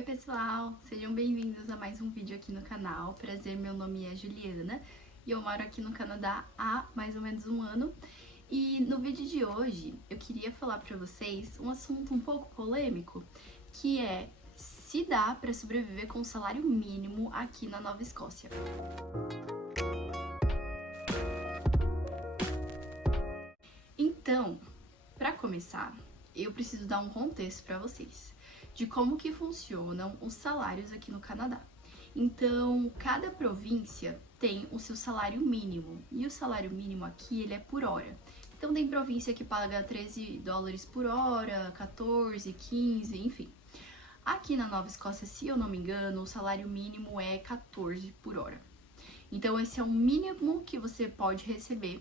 Oi pessoal, sejam bem-vindos a mais um vídeo aqui no canal. Prazer, meu nome é Juliana e eu moro aqui no Canadá há mais ou menos um ano. E no vídeo de hoje eu queria falar pra vocês um assunto um pouco polêmico, que é se dá pra sobreviver com o salário mínimo aqui na Nova Escócia. Então, pra começar, eu preciso dar um contexto pra vocês de como que funcionam os salários aqui no Canadá. Então, cada província tem o seu salário mínimo, e o salário mínimo aqui ele é por hora. Então tem província que paga 13 dólares por hora, 14, 15, enfim. Aqui na Nova Escócia, se eu não me engano, o salário mínimo é 14 por hora. Então esse é o mínimo que você pode receber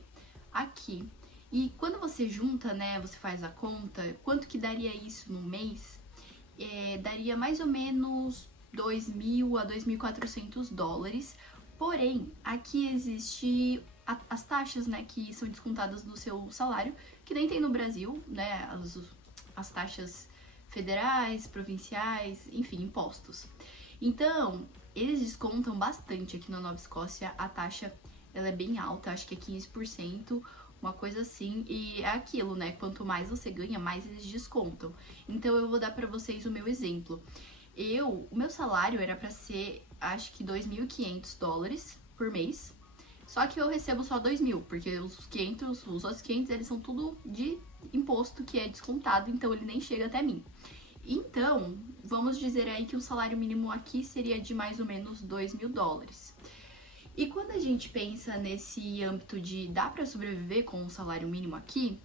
aqui. E quando você junta, né, você faz a conta, quanto que daria isso no mês? Daria mais ou menos 2.000 a 2.400 dólares. Porém, aqui existe as taxas, né, que são descontadas do seu salário, que nem tem no Brasil, né, as taxas federais, provinciais, enfim, impostos. Então, eles descontam bastante aqui na Nova Escócia, a taxa ela é bem alta, acho que é 15%, uma coisa assim, e é aquilo, né? Quanto mais você ganha, mais eles descontam. Então eu vou dar pra vocês o meu exemplo. O meu salário era pra ser, acho que 2.500 dólares por mês. Só que eu recebo só 2.000, porque os outros 500, eles são tudo de imposto que é descontado, então ele nem chega até mim. Então, vamos dizer aí que o salário mínimo aqui seria de mais ou menos 2.000 dólares. E quando a gente pensa nesse âmbito de dá pra sobreviver com um salário mínimo aqui,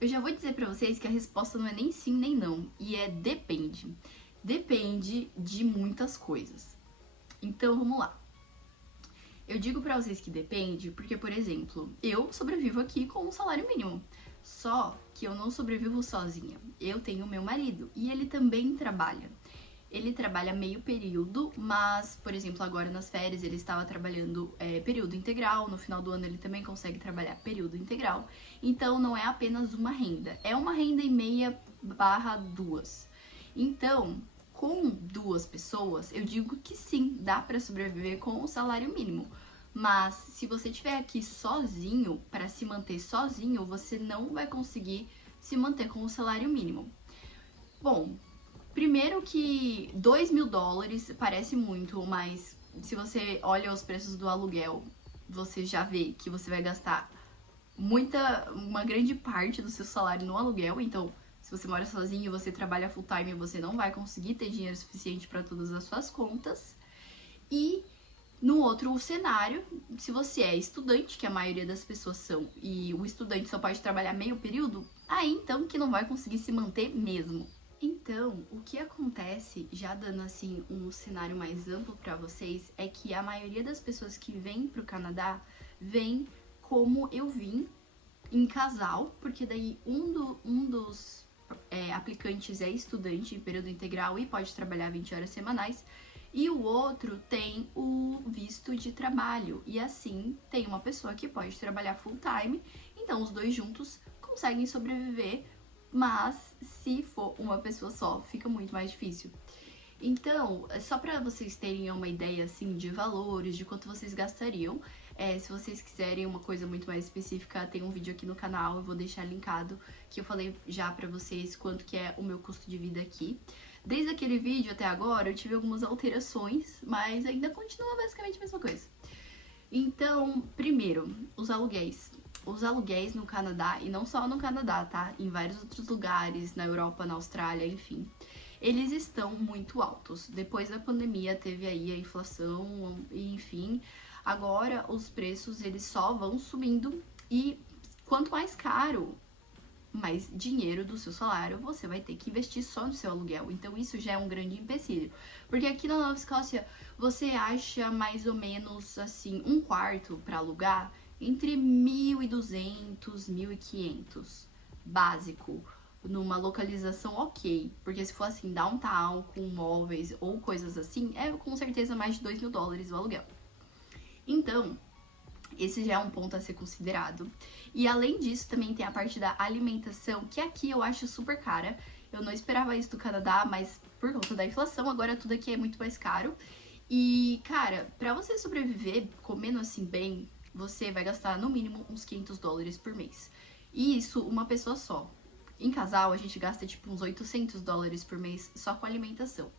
eu já vou dizer pra vocês que a resposta não é nem sim nem não, e é depende. Depende de muitas coisas. Então vamos lá. Eu digo pra vocês que depende porque, por exemplo, eu sobrevivo aqui com um salário mínimo. Só que eu não sobrevivo sozinha. Eu tenho meu marido e ele também trabalha. Ele trabalha meio período, mas, por exemplo, agora nas férias ele estava trabalhando período integral, no final do ano ele também consegue trabalhar período integral. Então não é apenas uma renda, é uma renda e meia barra duas. Então, com duas pessoas, eu digo que sim, dá para sobreviver com o salário mínimo. Mas se você estiver aqui sozinho, para se manter sozinho, você não vai conseguir se manter com o salário mínimo. Bom, primeiro que 2.000 dólares parece muito, mas se você olha os preços do aluguel, você já vê que você vai gastar uma grande parte do seu salário no aluguel. Então, se você mora sozinho e você trabalha full time, você não vai conseguir ter dinheiro suficiente para todas as suas contas. E no outro cenário, se você é estudante, que a maioria das pessoas são, e o estudante só pode trabalhar meio período, aí então que não vai conseguir se manter mesmo. Então, o que acontece, já dando assim um cenário mais amplo para vocês, é que a maioria das pessoas que vêm pro Canadá vem como eu vim, em casal, porque daí um dos aplicantes é estudante em período integral e pode trabalhar 20 horas semanais, e o outro tem o visto de trabalho, e assim tem uma pessoa que pode trabalhar full time, então os dois juntos conseguem sobreviver. Mas se for uma pessoa só, fica muito mais difícil. Então, só para vocês terem uma ideia assim de valores, de quanto vocês gastariam, se vocês quiserem uma coisa muito mais específica, tem um vídeo aqui no canal, eu vou deixar linkado, que eu falei já pra vocês quanto que é o meu custo de vida aqui. Desde aquele vídeo até agora, eu tive algumas alterações, mas ainda continua basicamente a mesma coisa. Então, primeiro, os aluguéis. Os aluguéis no Canadá, e não só no Canadá, tá? Em vários outros lugares, na Europa, na Austrália, enfim. Eles estão muito altos. Depois da pandemia teve aí a inflação, enfim. Agora os preços, eles só vão subindo. E quanto mais caro, mais dinheiro do seu salário você vai ter que investir só no seu aluguel. Então isso já é um grande empecilho. Porque aqui na Nova Escócia, você acha mais ou menos, assim, um quarto para alugar entre 1.200, 1.500, básico, numa localização ok, porque se for assim, downtown, com móveis ou coisas assim, é com certeza mais de 2.000 dólares o aluguel. Então, esse já é um ponto a ser considerado. E além disso, também tem a parte da alimentação, que aqui eu acho super cara. Eu não esperava isso do Canadá, mas por conta da inflação, agora tudo aqui é muito mais caro. E, cara, pra você sobreviver comendo assim bem, você vai gastar no mínimo uns $500 por mês. E isso uma pessoa só. Em casal, a gente gasta tipo uns $800 por mês só com alimentação.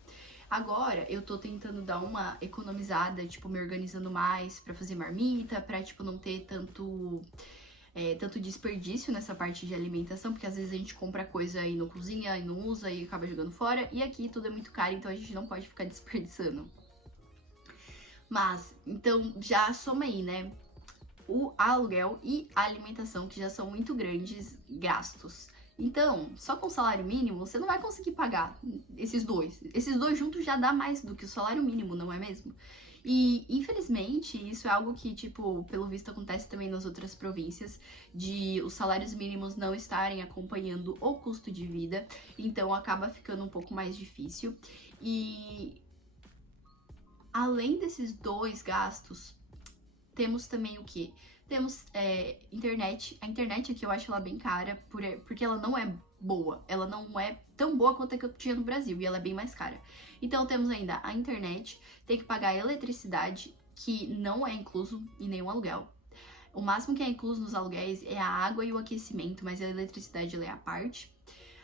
Agora, eu tô tentando dar uma economizada, tipo, me organizando mais pra fazer marmita, pra, tipo, não ter tanto desperdício nessa parte de alimentação, porque às vezes a gente compra coisa e não cozinha, e não usa, e acaba jogando fora. E aqui tudo é muito caro, então a gente não pode ficar desperdiçando. Mas, então, já soma aí, né? O aluguel e a alimentação, que já são muito grandes gastos. Então, só com o salário mínimo, você não vai conseguir pagar esses dois. Esses dois juntos já dá mais do que o salário mínimo, não é mesmo? E, infelizmente, isso é algo que, tipo, pelo visto acontece também nas outras províncias, de os salários mínimos não estarem acompanhando o custo de vida, então acaba ficando um pouco mais difícil. E, além desses dois gastos, temos também o quê? Temos internet. A internet aqui eu acho ela bem cara, porque ela não é boa. Ela não é tão boa quanto a que eu tinha no Brasil, e ela é bem mais cara. Então temos ainda a internet, tem que pagar a eletricidade, que não é incluso em nenhum aluguel. O máximo que é incluso nos aluguéis é a água e o aquecimento, mas a eletricidade ela é à parte.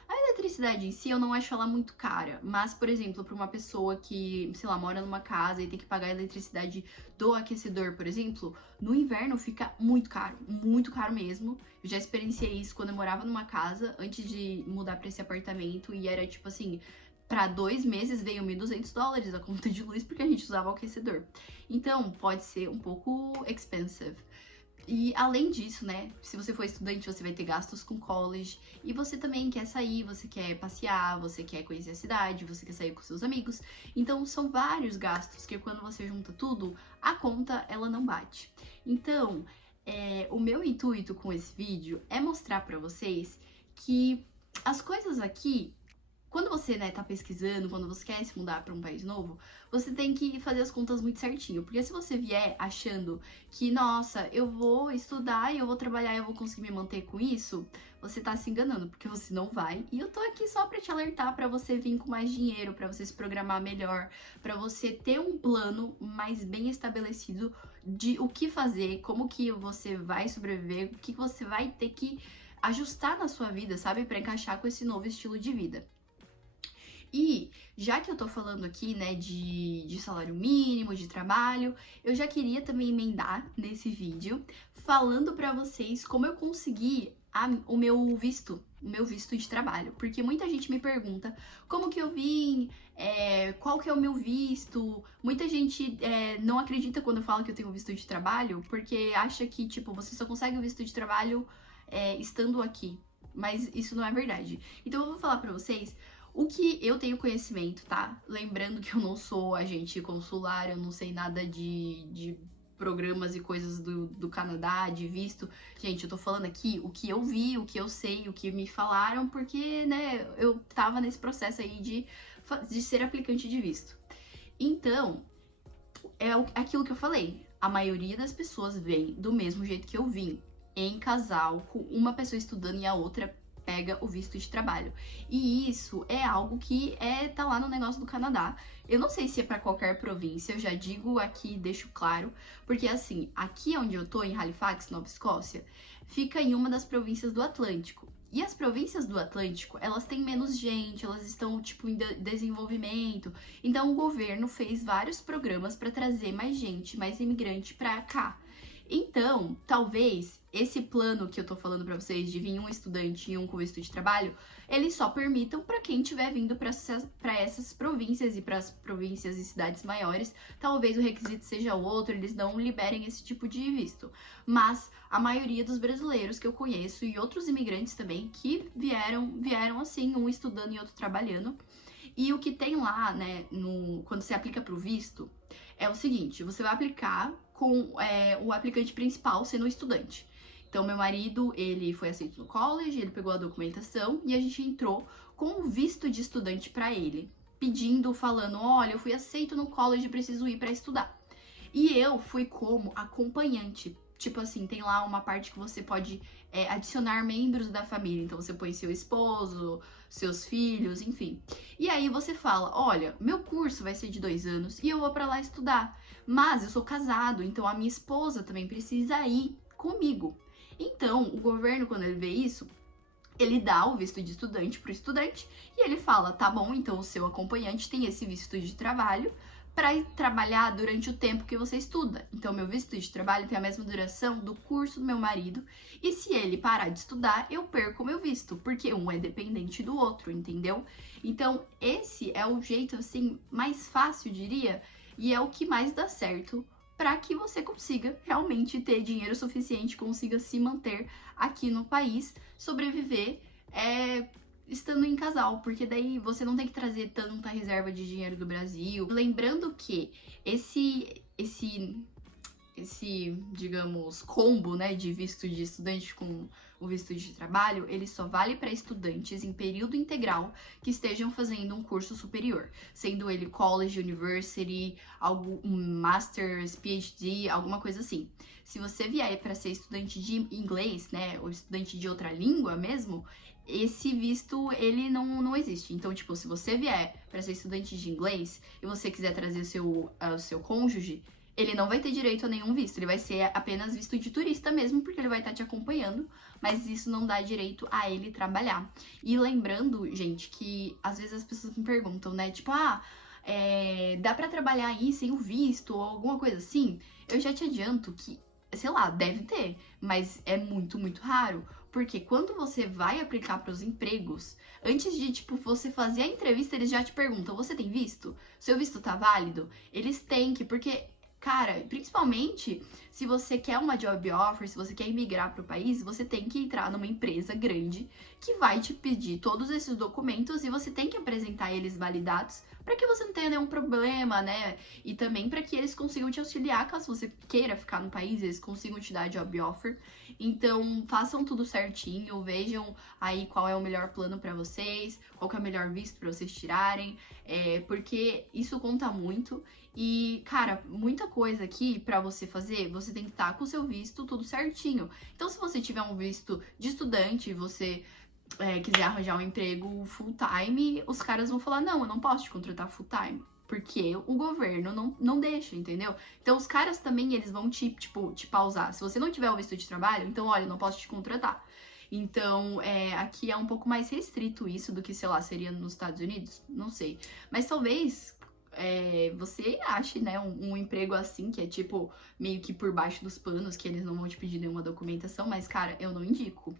A eletricidade em si, eu não acho ela muito cara, mas, por exemplo, para uma pessoa que, sei lá, mora numa casa e tem que pagar a eletricidade do aquecedor, por exemplo, no inverno fica muito caro mesmo. Eu já experienciei isso quando eu morava numa casa, antes de mudar para esse apartamento, e era tipo assim, para 2 meses veio $1.200 a conta de luz porque a gente usava o aquecedor. Então, pode ser um pouco expensive. E além disso, né, se você for estudante, você vai ter gastos com college, e você também quer sair, você quer passear, você quer conhecer a cidade, você quer sair com seus amigos. Então, são vários gastos que quando você junta tudo, a conta, ela não bate. Então, o meu intuito com esse vídeo é mostrar pra vocês que as coisas aqui, quando você, né, tá pesquisando, quando você quer se mudar para um país novo, você tem que fazer as contas muito certinho. Porque se você vier achando que, nossa, eu vou estudar e eu vou trabalhar e eu vou conseguir me manter com isso, você tá se enganando, porque você não vai. E eu tô aqui só pra te alertar, pra você vir com mais dinheiro, pra você se programar melhor, pra você ter um plano mais bem estabelecido de o que fazer, como que você vai sobreviver, o que você vai ter que ajustar na sua vida, sabe? Pra encaixar com esse novo estilo de vida. E já que eu tô falando aqui, né, de salário mínimo, de trabalho, eu já queria também emendar nesse vídeo falando pra vocês como eu consegui o meu visto de trabalho. Porque muita gente me pergunta como que eu vim, qual que é o meu visto. Muita gente não acredita quando eu falo que eu tenho visto de trabalho, porque acha que, tipo, você só consegue o visto de trabalho estando aqui. Mas isso não é verdade. Então eu vou falar pra vocês o que eu tenho conhecimento, tá? Lembrando que eu não sou agente consular, eu não sei nada de programas e coisas do Canadá, de visto. Gente, eu tô falando aqui o que eu vi, o que eu sei, o que me falaram, porque, né, eu tava nesse processo aí de ser aplicante de visto. Então, é aquilo que eu falei. A maioria das pessoas vem do mesmo jeito que eu vim, em casal, com uma pessoa estudando e a outra pega o visto de trabalho. E isso é algo que tá lá no negócio do Canadá. Eu não sei se é para qualquer província, eu já digo aqui, deixo claro, porque assim, aqui onde eu tô, em Halifax, Nova Escócia, fica em uma das províncias do Atlântico. E as províncias do Atlântico, elas têm menos gente, elas estão, tipo, em desenvolvimento. Então, o governo fez vários programas para trazer mais gente, mais imigrante para cá. Então, talvez esse plano que eu tô falando pra vocês de vir um estudante e um com visto de trabalho, eles só permitam pra quem estiver vindo pra essas províncias e pras províncias e cidades maiores. Talvez o requisito seja outro, eles não liberem esse tipo de visto. Mas a maioria dos brasileiros que eu conheço e outros imigrantes também que vieram assim, um estudando e outro trabalhando. E o que tem lá, né, quando você aplica pro visto, é o seguinte, você vai aplicar com o aplicante principal sendo o estudante. Então, meu marido, ele foi aceito no college, ele pegou a documentação e a gente entrou com o visto de estudante para ele, pedindo, falando, olha, eu fui aceito no college, preciso ir para estudar. E eu fui como acompanhante. Tipo assim, tem lá uma parte que você pode adicionar membros da família. Então você põe seu esposo, seus filhos, enfim. E aí você fala, olha, meu curso vai ser de 2 anos e eu vou pra lá estudar. Mas eu sou casado, então a minha esposa também precisa ir comigo. Então, o governo, quando ele vê isso, ele dá o visto de estudante pro estudante e ele fala, tá bom, então o seu acompanhante tem esse visto de trabalho para ir trabalhar durante o tempo que você estuda. Então, meu visto de trabalho tem a mesma duração do curso do meu marido, e se ele parar de estudar, eu perco o meu visto, porque um é dependente do outro, entendeu? Então, esse é o jeito, assim, mais fácil, diria, e é o que mais dá certo para que você consiga realmente ter dinheiro suficiente, consiga se manter aqui no país, sobreviver estando em casal, porque daí você não tem que trazer tanta reserva de dinheiro do Brasil. Lembrando que esse, digamos, combo, né, de visto de estudante com o visto de trabalho, ele só vale para estudantes em período integral que estejam fazendo um curso superior, sendo ele college, university, um master's, PhD, alguma coisa assim. Se você vier para ser estudante de inglês, né, ou estudante de outra língua mesmo, esse visto, ele não existe. Então, tipo, se você vier para ser estudante de inglês e você quiser trazer o seu cônjuge, ele não vai ter direito a nenhum visto. Ele vai ser apenas visto de turista mesmo, porque ele vai estar te acompanhando, mas isso não dá direito a ele trabalhar. E lembrando, gente, que às vezes as pessoas me perguntam, né, tipo, dá pra trabalhar aí sem o visto ou alguma coisa assim? Eu já te adianto que, sei lá, deve ter, mas é muito, muito raro. Porque quando você vai aplicar para os empregos, antes de, tipo, você fazer a entrevista, eles já te perguntam, você tem visto? Seu visto tá válido? Eles têm que, porque, cara, principalmente se você quer uma job offer, se você quer imigrar para o país, você tem que entrar numa empresa grande que vai te pedir todos esses documentos e você tem que apresentar eles validados para que você não tenha nenhum problema, né? E também para que eles consigam te auxiliar caso você queira ficar no país, eles consigam te dar job offer. Então, façam tudo certinho, vejam aí qual é o melhor plano para vocês, qual que é o melhor visto para vocês tirarem, porque isso conta muito. E, cara, muita coisa aqui pra você fazer, você tem que estar com o seu visto tudo certinho. Então, se você tiver um visto de estudante e você quiser arranjar um emprego full time, os caras vão falar, não, eu não posso te contratar full time. Porque o governo não deixa, entendeu? Então, os caras também, eles vão te pausar. Se você não tiver o visto de trabalho, então, olha, eu não posso te contratar. Então, aqui é um pouco mais restrito isso do que, sei lá, seria nos Estados Unidos? Não sei. Mas talvez você ache, né, um emprego assim, que é tipo, meio que por baixo dos panos, que eles não vão te pedir nenhuma documentação, mas, cara, eu não indico.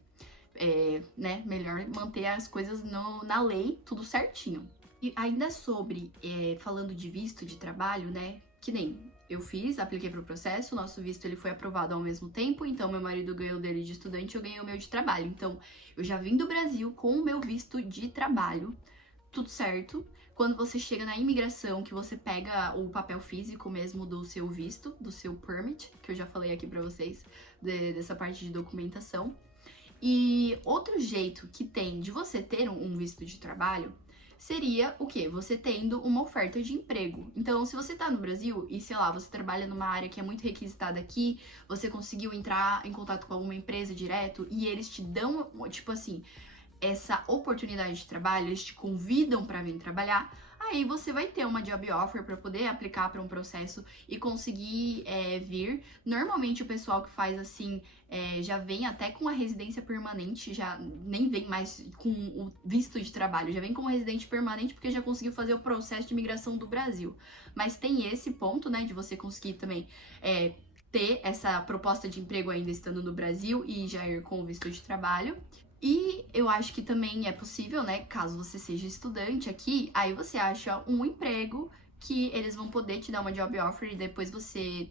Né, melhor manter as coisas na lei, tudo certinho. E ainda sobre, falando de visto de trabalho, né, que nem eu apliquei pro processo, o nosso visto ele foi aprovado ao mesmo tempo, então meu marido ganhou dele de estudante, eu ganhei o meu de trabalho. Então, eu já vim do Brasil com o meu visto de trabalho, tudo certo. Quando você chega na imigração, que você pega o papel físico mesmo do seu visto, do seu permit, que eu já falei aqui pra vocês, dessa parte de documentação. E outro jeito que tem de você ter um visto de trabalho seria o quê? Você tendo uma oferta de emprego. Então, se você tá no Brasil e, sei lá, você trabalha numa área que é muito requisitada aqui, você conseguiu entrar em contato com alguma empresa direto e eles te dão, tipo assim, essa oportunidade de trabalho, eles te convidam para vir trabalhar, aí você vai ter uma job offer para poder aplicar para um processo e conseguir vir. Normalmente o pessoal que faz assim já vem até com a residência permanente, já nem vem mais com o visto de trabalho, já vem como residente permanente porque já conseguiu fazer o processo de imigração do Brasil. Mas tem esse ponto, né, de você conseguir também ter essa proposta de emprego ainda estando no Brasil e já ir com o visto de trabalho. E eu acho que também é possível, né, caso você seja estudante aqui, aí você acha um emprego que eles vão poder te dar uma job offer e depois você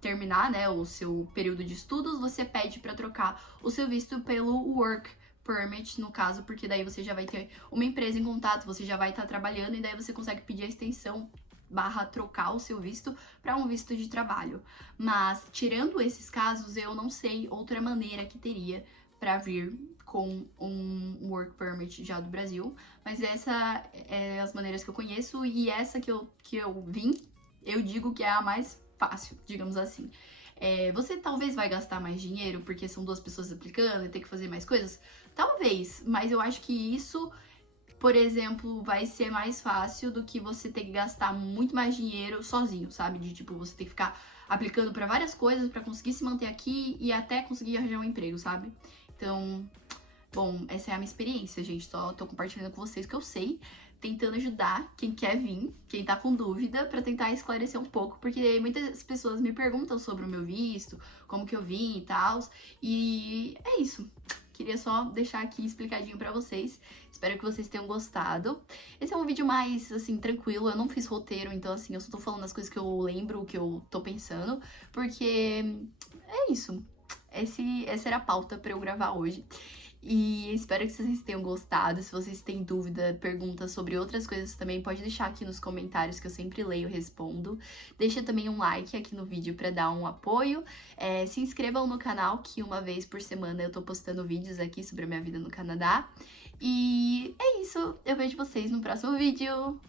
terminar, né, o seu período de estudos, você pede para trocar o seu visto pelo work permit, no caso, porque daí você já vai ter uma empresa em contato, você já vai estar trabalhando e daí você consegue pedir a extensão / trocar o seu visto para um visto de trabalho. Mas, tirando esses casos, eu não sei outra maneira que teria para vir com um work permit já do Brasil, mas essa é as maneiras que eu conheço e essa que eu vim, eu digo que é a mais fácil, digamos assim. Você talvez vai gastar mais dinheiro porque são duas pessoas aplicando e ter que fazer mais coisas? Talvez, mas eu acho que isso, por exemplo, vai ser mais fácil do que você ter que gastar muito mais dinheiro sozinho, sabe? De tipo, você ter que ficar aplicando pra várias coisas pra conseguir se manter aqui e até conseguir arranjar um emprego, sabe? Então, bom, essa é a minha experiência, gente. Só tô compartilhando com vocês o que eu sei, tentando ajudar quem quer vir, quem tá com dúvida, pra tentar esclarecer um pouco, porque muitas pessoas me perguntam sobre o meu visto, como que eu vim e tal, e é isso. Queria só deixar aqui explicadinho pra vocês. Espero que vocês tenham gostado. Esse é um vídeo mais, assim, tranquilo. Eu não fiz roteiro, então, assim, eu só tô falando as coisas que eu lembro, o que eu tô pensando. Porque é isso. Essa era a pauta pra eu gravar hoje. E espero que vocês tenham gostado. Se vocês têm dúvida, perguntas sobre outras coisas também, pode deixar aqui nos comentários que eu sempre leio e respondo. Deixa também um like aqui no vídeo pra dar um apoio. Se inscrevam no canal, que uma vez por semana eu tô postando vídeos aqui sobre a minha vida no Canadá. E é isso. Eu vejo vocês no próximo vídeo.